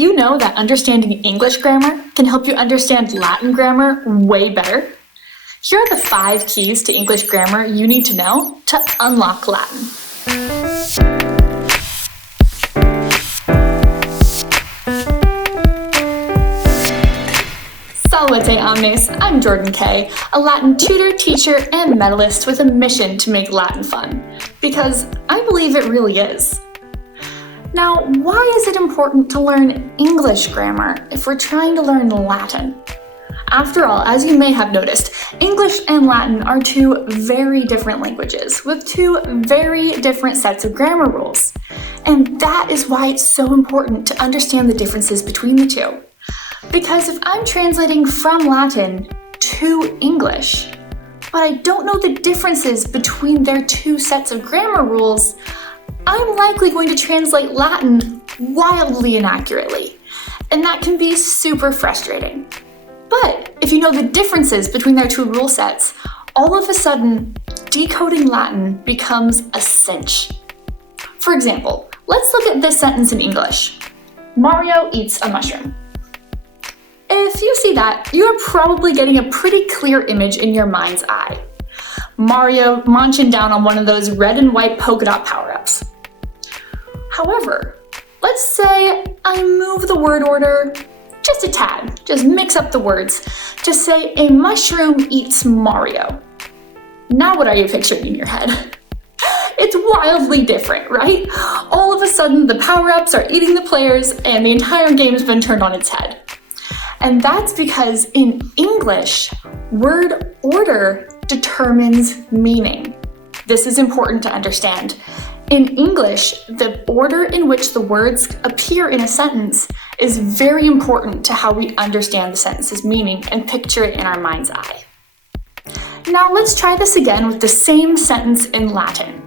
you know that understanding English grammar can help you understand Latin grammar way better? Here are the 5 keys to English grammar you need to know to unlock Latin. Salve omnes, I'm Jordan Kay, a Latin tutor, teacher, and medalist with a mission to make Latin fun, because I believe it really is. Now, why is it important to learn English grammar if we're trying to learn Latin? After all, as you may have noticed, English and Latin are 2 very different languages with 2 very different sets of grammar rules. And that is why it's so important to understand the differences between the 2. Because if I'm translating from Latin to English, but I don't know the differences between their 2 sets of grammar rules, I'm likely going to translate Latin wildly inaccurately, and that can be super frustrating. But if you know the differences between their 2 rule sets, all of a sudden, decoding Latin becomes a cinch. For example, let's look at this sentence in English. Mario eats a mushroom. If you see that, you're probably getting a pretty clear image in your mind's eye. Mario munching down on one of those red and white polka dot power-ups. However, let's say I move the word order just a tad, just mix up the words, to say a mushroom eats Mario. Now what are you picturing in your head? It's wildly different, right? All of a sudden the power-ups are eating the players and the entire game's been turned on its head. And that's because in English, word order determines meaning. This is important to understand. In English, the order in which the words appear in a sentence is very important to how we understand the sentence's meaning and picture it in our mind's eye. Now let's try this again with the same sentence in Latin.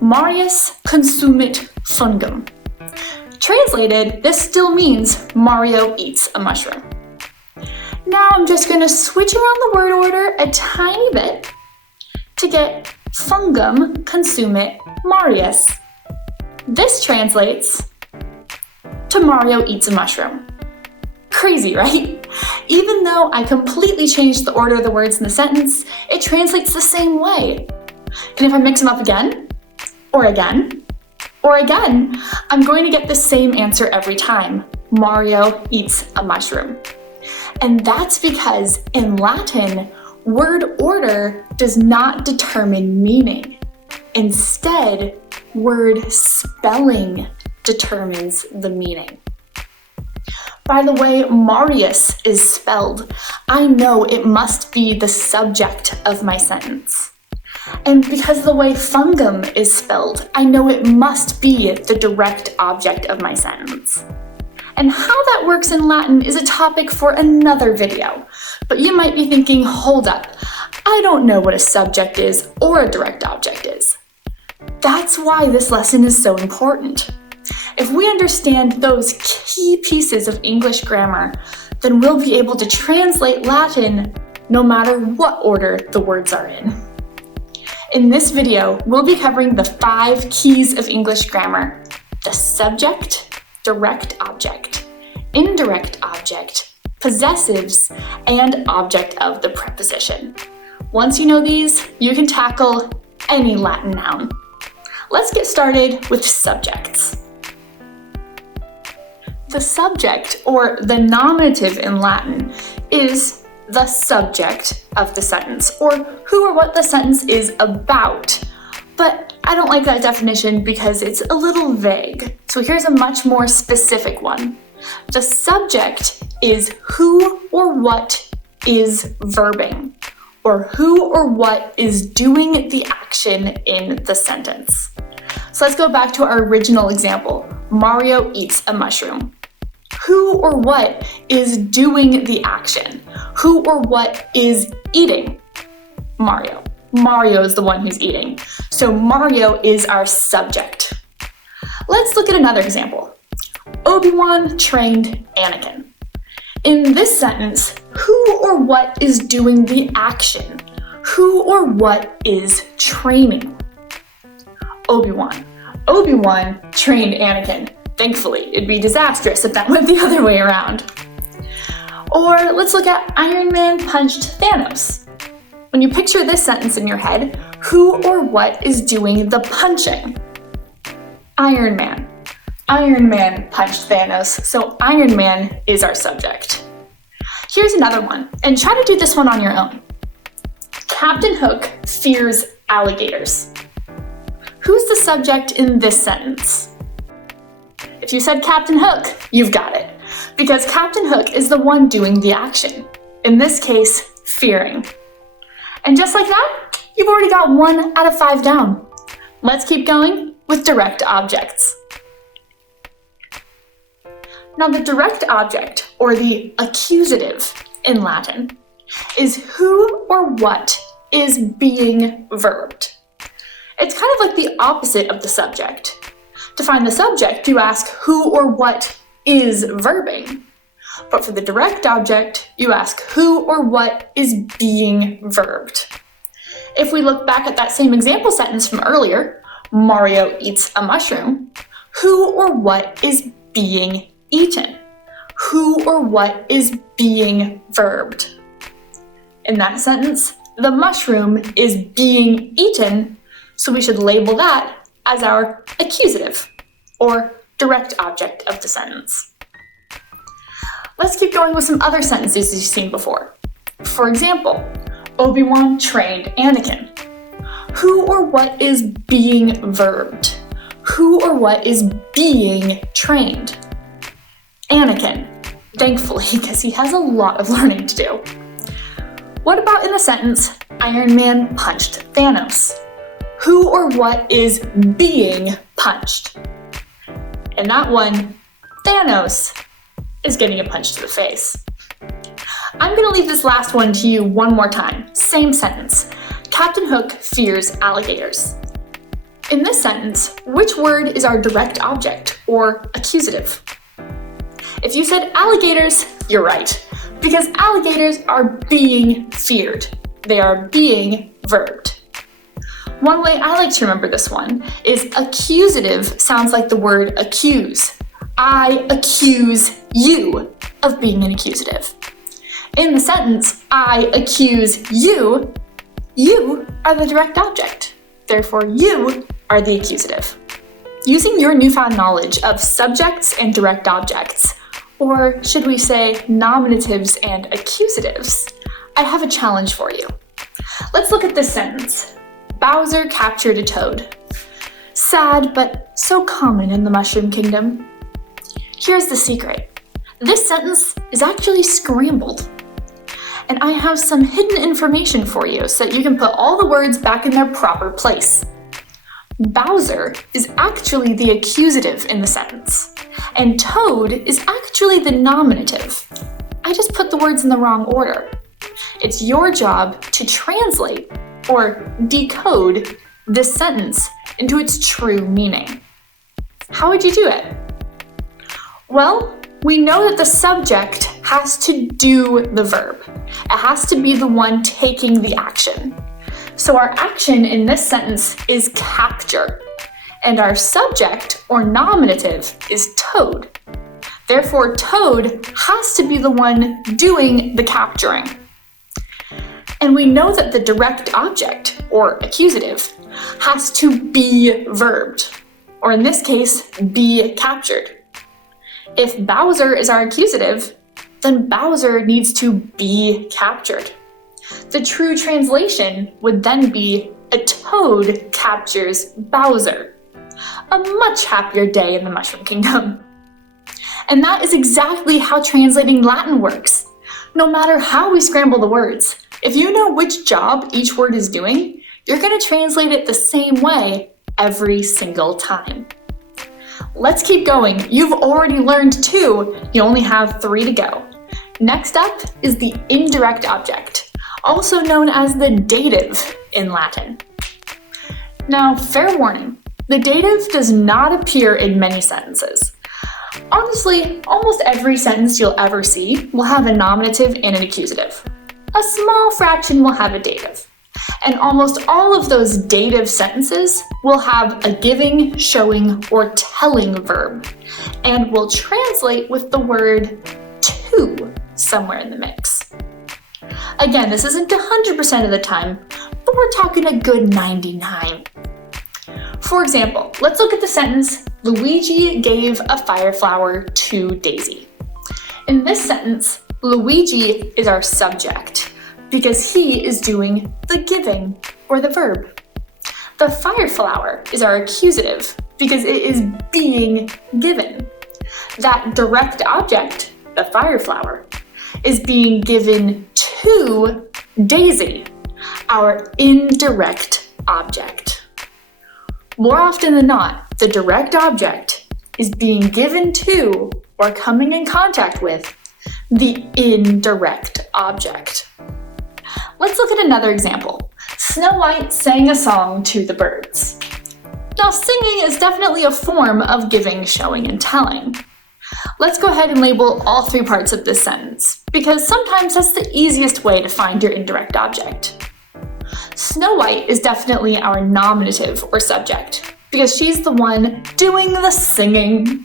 Marius consumit fungum. Translated, this still means Mario eats a mushroom. Now I'm just going to switch around the word order a tiny bit to get fungum consumit Marius. This translates to Mario eats a mushroom. Crazy, right? Even though I completely changed the order of the words in the sentence, it translates the same way. And if I mix them up again, or again, or again, I'm going to get the same answer every time. Mario eats a mushroom. And that's because in Latin, word order does not determine meaning. Instead, word spelling determines the meaning. By the way Marius is spelled, I know it must be the subject of my sentence. And because of the way fungum is spelled, I know it must be the direct object of my sentence. And how that works in Latin is a topic for another video, but you might be thinking, hold up, I don't know what a subject is or a direct object is. That's why this lesson is so important. If we understand those key pieces of English grammar, then we'll be able to translate Latin no matter what order the words are in. In this video, we'll be covering the 5 keys of English grammar: the subject, direct object, indirect object, possessives, and object of the preposition. Once you know these, you can tackle any Latin noun. Let's get started with subjects. The subject, or the nominative in Latin, is the subject of the sentence, or who or what the sentence is about. But I don't like that definition because it's a little vague. So here's a much more specific one. The subject is who or what is verbing, or who or what is doing the action in the sentence. So let's go back to our original example. Mario eats a mushroom. Who or what is doing the action? Who or what is eating? Mario. Mario is the one who's eating. So Mario is our subject. Let's look at another example. Obi-Wan trained Anakin. In this sentence, who or what is doing the action? Who or what is training? Obi-Wan. Obi-Wan trained Anakin. Thankfully, it'd be disastrous if that went the other way around. Or let's look at Iron Man punched Thanos. When you picture this sentence in your head, who or what is doing the punching? Iron Man. Iron Man punched Thanos, so Iron Man is our subject. Here's another one, and try to do this one on your own. Captain Hook fears alligators. Who's the subject in this sentence? If you said Captain Hook, you've got it, because Captain Hook is the one doing the action, in this case, fearing. And just like that, you've already got 1 out of 5 down. Let's keep going with direct objects. Now the direct object, or the accusative in Latin, is who or what is being verbed. It's kind of like the opposite of the subject. To find the subject, you ask who or what is verbing. But for the direct object, you ask who or what is being verbed. If we look back at that same example sentence from earlier, Mario eats a mushroom, who or what is being eaten? Who or what is being verbed? In that sentence, the mushroom is being eaten, so we should label that as our accusative, or direct object of the sentence. Let's keep going with some other sentences you've seen before. For example, Obi-Wan trained Anakin. Who or what is being verbed? Who or what is being trained? Anakin, thankfully, because he has a lot of learning to do. What about in the sentence, Iron Man punched Thanos? Who or what is being punched? In that one, Thanos is getting a punch to the face. I'm going to leave this last one to you one more time. Same sentence. Captain Hook fears alligators. In this sentence, which word is our direct object, or accusative? If you said alligators, you're right, because alligators are being feared. They are being verbed. One way I like to remember this one is accusative sounds like the word accuse. I accuse you of being an accusative. In the sentence, I accuse you, you are the direct object. Therefore, you are the accusative. Using your newfound knowledge of subjects and direct objects, or should we say nominatives and accusatives, I have a challenge for you. Let's look at this sentence. Bowser captured a toad. Sad, but so common in the Mushroom Kingdom. Here's the secret. This sentence is actually scrambled. And I have some hidden information for you so that you can put all the words back in their proper place. Bowser is actually the accusative in the sentence, and toad is actually the nominative. I just put the words in the wrong order. It's your job to translate or decode this sentence into its true meaning. How would you do it? Well, we know that the subject has to do the verb. It has to be the one taking the action. So our action in this sentence is capture, and our subject or nominative is toad. Therefore, toad has to be the one doing the capturing. And we know that the direct object, or accusative, has to be verbed, or in this case, be captured. If Bowser is our accusative, then Bowser needs to be captured. The true translation would then be a toad captures Bowser. A much happier day in the Mushroom Kingdom. And that is exactly how translating Latin works. No matter how we scramble the words, if you know which job each word is doing, you're going to translate it the same way every single time. Let's keep going. You've already learned 2, you only have 3 to go. Next up is the indirect object, also known as the dative in Latin. Now, fair warning, the dative does not appear in many sentences. Honestly, almost every sentence you'll ever see will have a nominative and an accusative. A small fraction will have a dative. And almost all of those dative sentences will have a giving, showing, or telling verb, and will translate with the word to somewhere in the mix. Again, this isn't 100% of the time, but we're talking a good 99. For example, let's look at the sentence, Luigi gave a fire flower to Daisy. In this sentence, Luigi is our subject because he is doing the giving or the verb. The fire flower is our accusative because it is being given. That direct object, the fire flower, is being given to Daisy, our indirect object. More often than not, the direct object is being given to or coming in contact with the indirect object. Let's look at another example. Snow White sang a song to the birds. Now, singing is definitely a form of giving, showing, and telling. Let's go ahead and label all three parts of this sentence, because sometimes that's the easiest way to find your indirect object. Snow White is definitely our nominative or subject, because she's the one doing the singing.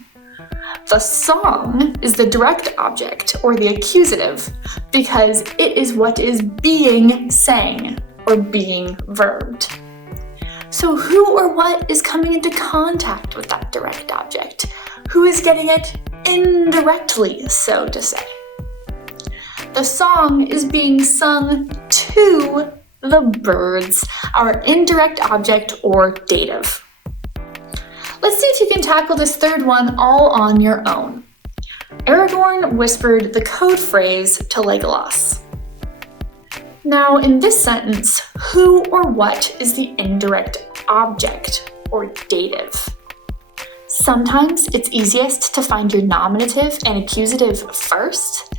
The song is the direct object or the accusative, because it is what is being sang or being verbed. So who or what is coming into contact with that direct object? Who is getting it indirectly, so to say? The song is being sung to the birds, our indirect object or dative. Let's see if you can tackle this third one all on your own. Aragorn whispered the code phrase to Legolas. Now, in this sentence, who or what is the indirect object or dative? Sometimes it's easiest to find your nominative and accusative first,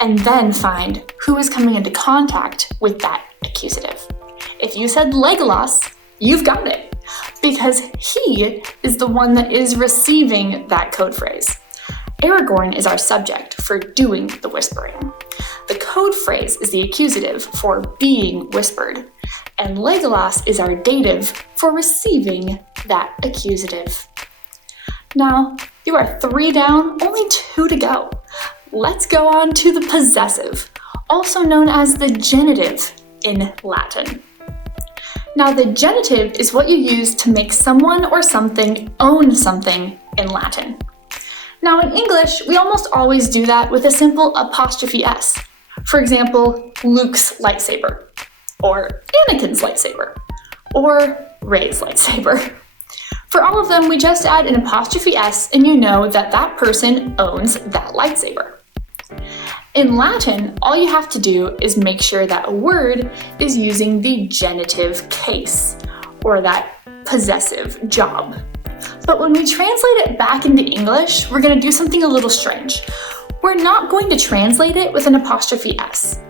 and then find who is coming into contact with that accusative. If you said Legolas, you've got it, because he is the one that is receiving that code phrase. Aragorn is our subject for doing the whispering. The code phrase is the accusative for being whispered, and Legolas is our dative for receiving that accusative. Now, you are 3 down, only 2 to go. Let's go on to the possessive, also known as the genitive in Latin. Now, the genitive is what you use to make someone or something own something in Latin. Now, in English, we almost always do that with a simple apostrophe S. For example, Luke's lightsaber, or Anakin's lightsaber, or Rey's lightsaber. For all of them, we just add an apostrophe S and you know that that person owns that lightsaber. In Latin, all you have to do is make sure that a word is using the genitive case, or that possessive job. But when we translate it back into English, we're going to do something a little strange. We're not going to translate it with an apostrophe S.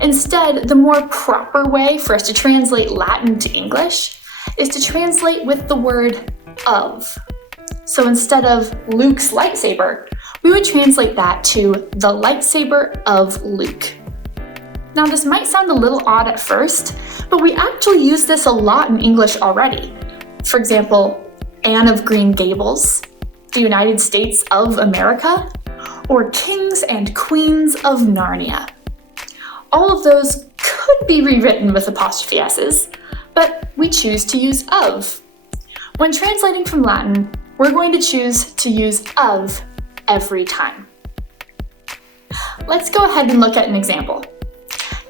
Instead, the more proper way for us to translate Latin to English is to translate with the word of. So instead of Luke's lightsaber, we would translate that to the lightsaber of Luke. Now, this might sound a little odd at first, but we actually use this a lot in English already. For example, Anne of Green Gables, the United States of America, or Kings and Queens of Narnia. All of those could be rewritten with apostrophe S's, but we choose to use of. When translating from Latin, we're going to choose to use of every time. Let's go ahead and look at an example.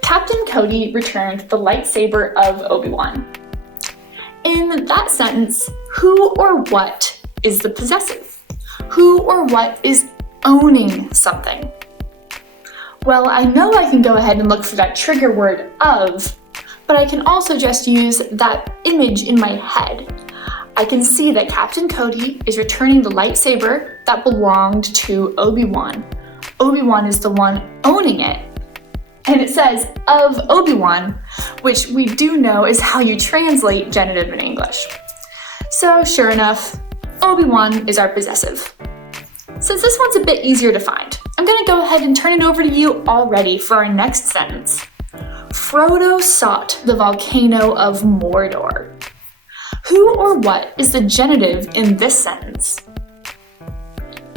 Captain Cody returned the lightsaber of Obi-Wan. In that sentence, who or what is the possessive? Who or what is owning something? Well, I know I can go ahead and look for that trigger word of, but I can also just use that image in my head. I can see that Captain Cody is returning the lightsaber that belonged to Obi-Wan. Obi-Wan is the one owning it. And it says of Obi-Wan, which we do know is how you translate genitive in English. So sure enough, Obi-Wan is our possessive. Since this one's a bit easier to find, I'm going to go ahead and turn it over to you already for our next sentence. Frodo sought the volcano of Mordor. Who or what is the genitive in this sentence?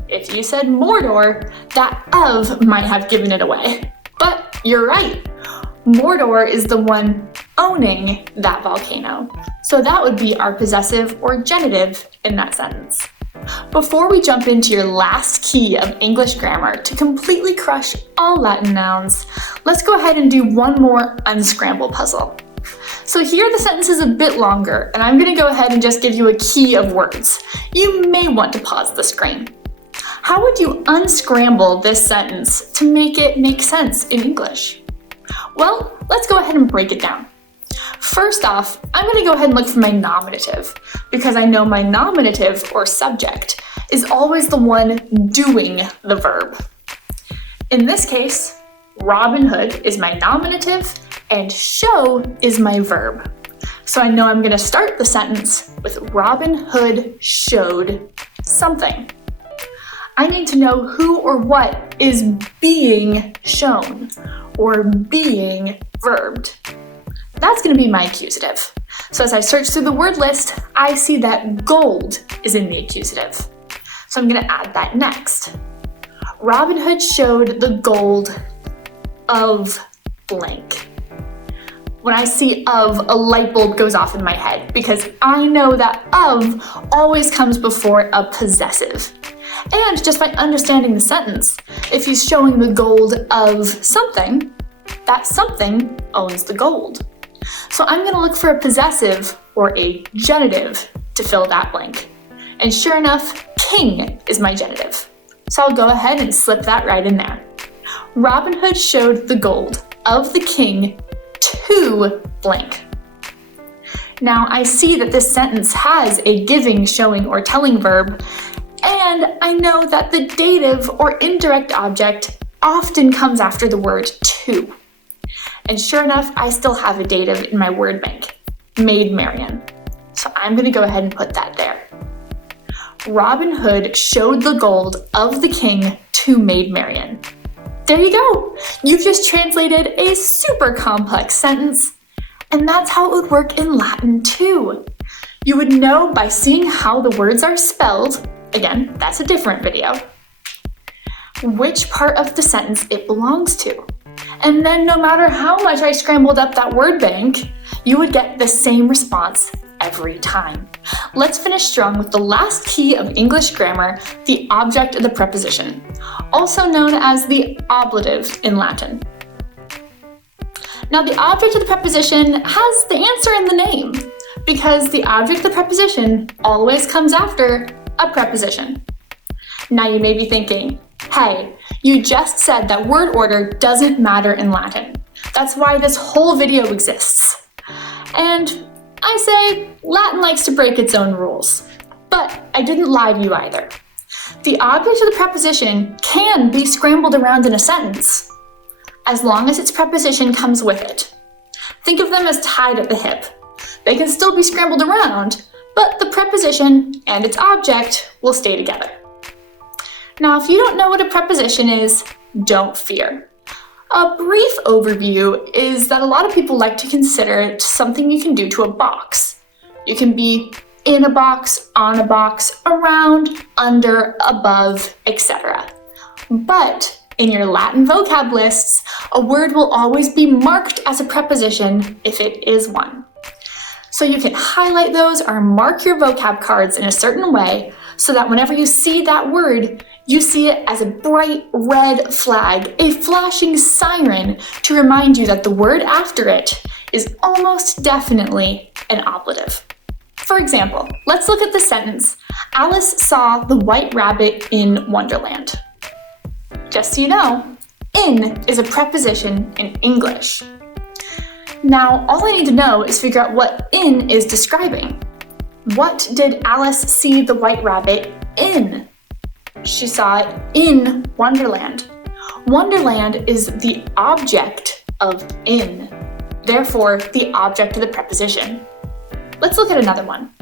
If you said Mordor, that of might have given it away. But you're right. Mordor is the one owning that volcano. So that would be our possessive or genitive in that sentence. Before we jump into your last key of English grammar to completely crush all Latin nouns, let's go ahead and do one more unscramble puzzle. So here the sentence is a bit longer, and I'm going to go ahead and just give you a key of words. You may want to pause the screen. How would you unscramble this sentence to make it make sense in English? Well, let's go ahead and break it down. First off, I'm going to go ahead and look for my nominative, because I know my nominative, or subject, is always the one doing the verb. In this case, Robin Hood is my nominative, and show is my verb. So I know I'm going to start the sentence with Robin Hood showed something. I need to know who or what is being shown, or being verbed. That's going to be my accusative. So as I search through the word list, I see that gold is in the accusative. So I'm going to add that next. Robin Hood showed the gold of blank. When I see of, a light bulb goes off in my head because I know that of always comes before a possessive. And just by understanding the sentence, if he's showing the gold of something, that something owns the gold. So I'm going to look for a possessive or a genitive to fill that blank. And sure enough, king is my genitive. So I'll go ahead and slip that right in there. Robin Hood showed the gold of the king to blank. Now I see that this sentence has a giving, showing, or telling verb, and I know that the dative or indirect object often comes after the word to. And sure enough, I still have a dative in my word bank, Maid Marian. So I'm going to go ahead and put that there. Robin Hood showed the gold of the king to Maid Marian. There you go. You've just translated a super complex sentence, and that's how it would work in Latin too. You would know by seeing how the words are spelled, again, that's a different video, which part of the sentence it belongs to. And then no matter how much I scrambled up that word bank, you would get the same response every time. Let's finish strong with the last key of English grammar, the object of the preposition, also known as the ablative in Latin. Now the object of the preposition has the answer in the name, because the object of the preposition always comes after a preposition. Now you may be thinking, hey, you just said that word order doesn't matter in Latin. That's why this whole video exists. And I say, Latin likes to break its own rules. But I didn't lie to you either. The object of the preposition can be scrambled around in a sentence, as long as its preposition comes with it. Think of them as tied at the hip. They can still be scrambled around, but the preposition and its object will stay together. Now, if you don't know what a preposition is, don't fear. A brief overview is that a lot of people like to consider it something you can do to a box. You can be in a box, on a box, around, under, above, etc. But in your Latin vocab lists, a word will always be marked as a preposition if it is one. So you can highlight those or mark your vocab cards in a certain way so that whenever you see that word, you see it as a bright red flag, a flashing siren to remind you that the word after it is almost definitely an ablative. For example, let's look at the sentence, Alice saw the white rabbit in Wonderland. Just so you know, in is a preposition in English. Now, all I need to know is figure out what in is describing. What did Alice see the white rabbit in? She saw it in Wonderland. Wonderland is the object of in, therefore the object of the preposition. Let's look at another one.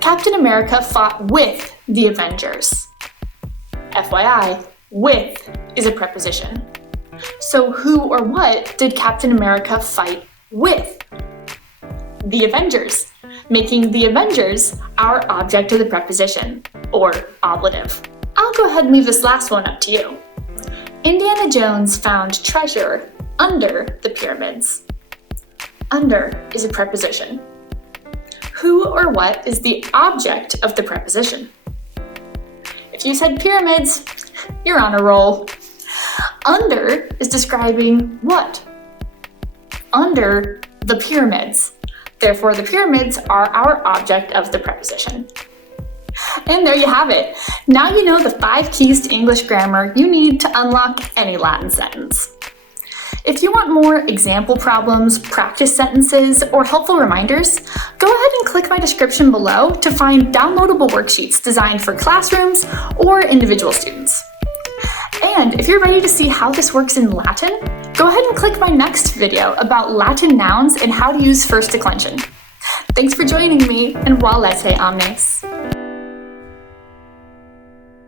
Captain America fought with the Avengers. FYI, with is a preposition. So who or what did Captain America fight with? The Avengers, making the Avengers our object of the preposition, or ablative. I'll go ahead and leave this last one up to you. Indiana Jones found treasure under the pyramids. Under is a preposition. Who or what is the object of the preposition? If you said pyramids, you're on a roll. Under is describing what? Under the pyramids. Therefore, the pyramids are our object of the preposition. And there you have it. Now you know the 5 keys to English grammar you need to unlock any Latin sentence. If you want more example problems, practice sentences, or helpful reminders, go ahead and click my description below to find downloadable worksheets designed for classrooms or individual students. And if you're ready to see how this works in Latin, go ahead and click my next video about Latin nouns and how to use first declension. Thanks for joining me, and valete omnes.